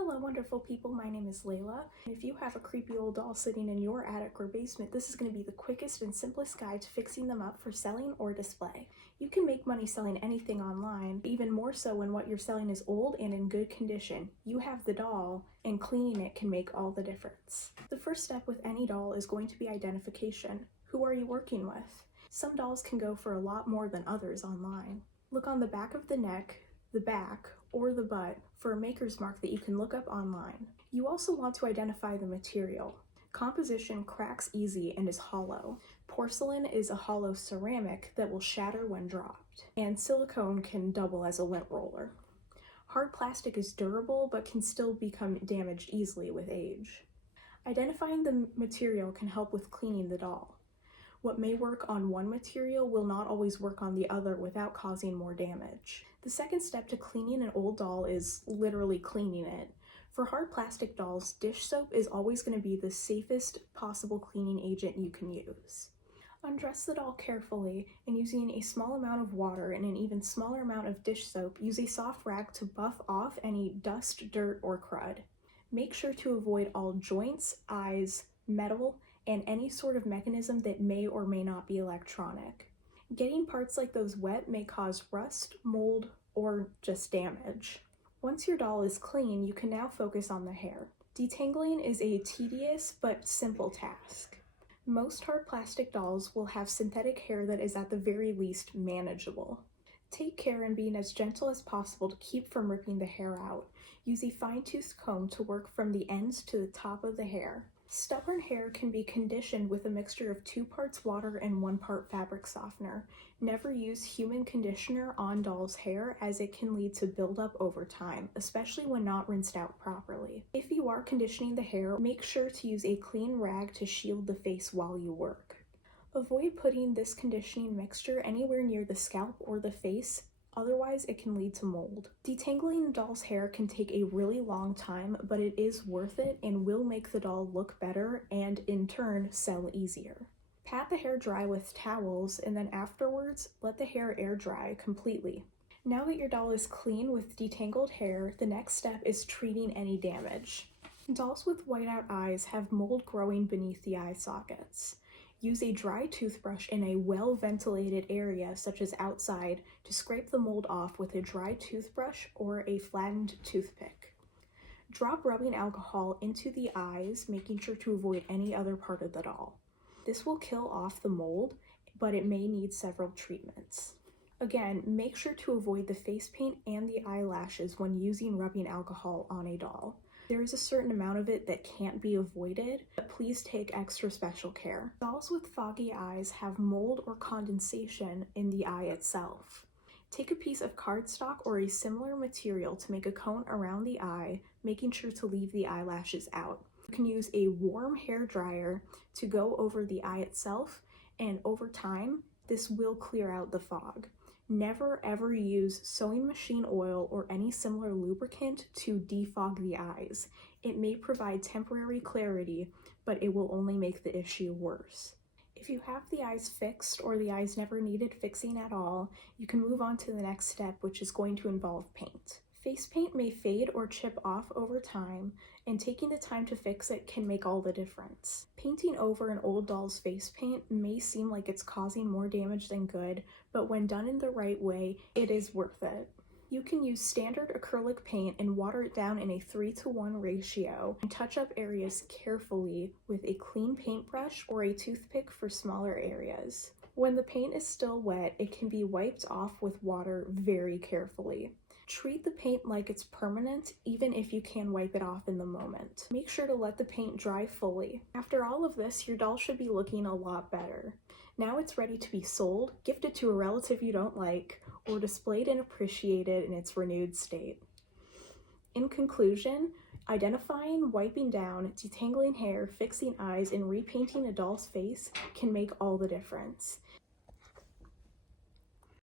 Hello wonderful people, my name is Layla. If you have a creepy old doll sitting in your attic or basement, this is going to be the quickest and simplest guide to fixing them up for selling or display. You can make money selling anything online, even more so when what you're selling is old and in good condition. You have the doll, and cleaning it can make all the difference. The first step with any doll is going to be identification. Who are you working with? Some dolls can go for a lot more than others online. Look on the back of the neck, the back, or the butt for a maker's mark that you can look up online. You also want to identify the material. Composition cracks easy and is hollow. Porcelain is a hollow ceramic that will shatter when dropped, and silicone can double as a lint roller. Hard plastic is durable but can still become damaged easily with age. Identifying the material can help with cleaning the doll. What may work on one material will not always work on the other without causing more damage. The second step to cleaning an old doll is literally cleaning it. For hard plastic dolls, dish soap is always going to be the safest possible cleaning agent you can use. Undress the doll carefully, and using a small amount of water and an even smaller amount of dish soap, use a soft rag to buff off any dust, dirt, or crud. Make sure to avoid all joints, eyes, metal, and any sort of mechanism that may or may not be electronic. Getting parts like those wet may cause rust, mold, or just damage. Once your doll is clean, you can now focus on the hair. Detangling is a tedious but simple task. Most hard plastic dolls will have synthetic hair that is at the very least manageable. Take care in being as gentle as possible to keep from ripping the hair out. Use a fine-toothed comb to work from the ends to the top of the hair. Stubborn hair can be conditioned with a mixture of 2 parts water and 1 part fabric softener. Never use human conditioner on doll's hair as it can lead to buildup over time, especially when not rinsed out properly. If you are conditioning the hair, make sure to use a clean rag to shield the face while you work. Avoid putting this conditioning mixture anywhere near the scalp or the face, otherwise it can lead to mold. Detangling a doll's hair can take a really long time, but it is worth it and will make the doll look better and in turn sell easier. Pat the hair dry with towels and then afterwards let the hair air dry completely. Now that your doll is clean with detangled hair, the next step is treating any damage. Dolls with whiteout eyes have mold growing beneath the eye sockets. Use a dry toothbrush in a well-ventilated area, such as outside, to scrape the mold off with a dry toothbrush or a flattened toothpick. Drop rubbing alcohol into the eyes, making sure to avoid any other part of the doll. This will kill off the mold, but it may need several treatments. Again, make sure to avoid the face paint and the eyelashes when using rubbing alcohol on a doll. There is a certain amount of it that can't be avoided, but please take extra special care. Dolls with foggy eyes have mold or condensation in the eye itself. Take a piece of cardstock or a similar material to make a cone around the eye, making sure to leave the eyelashes out. You can use a warm hair dryer to go over the eye itself, and over time, this will clear out the fog. Never ever use sewing machine oil or any similar lubricant to defog the eyes. It may provide temporary clarity, but it will only make the issue worse. If you have the eyes fixed or the eyes never needed fixing at all, you can move on to the next step, which is going to involve paint. Face paint may fade or chip off over time, and taking the time to fix it can make all the difference. Painting over an old doll's face paint may seem like it's causing more damage than good, but when done in the right way, it is worth it. You can use standard acrylic paint and water it down in a 3:1 ratio and touch up areas carefully with a clean paintbrush or a toothpick for smaller areas. When the paint is still wet, it can be wiped off with water very carefully. Treat the paint like it's permanent, even if you can wipe it off in the moment. Make sure to let the paint dry fully. After all of this, your doll should be looking a lot better. Now it's ready to be sold, gifted to a relative you don't like, or displayed and appreciated in its renewed state. In conclusion, identifying, wiping down, detangling hair, fixing eyes, and repainting a doll's face can make all the difference.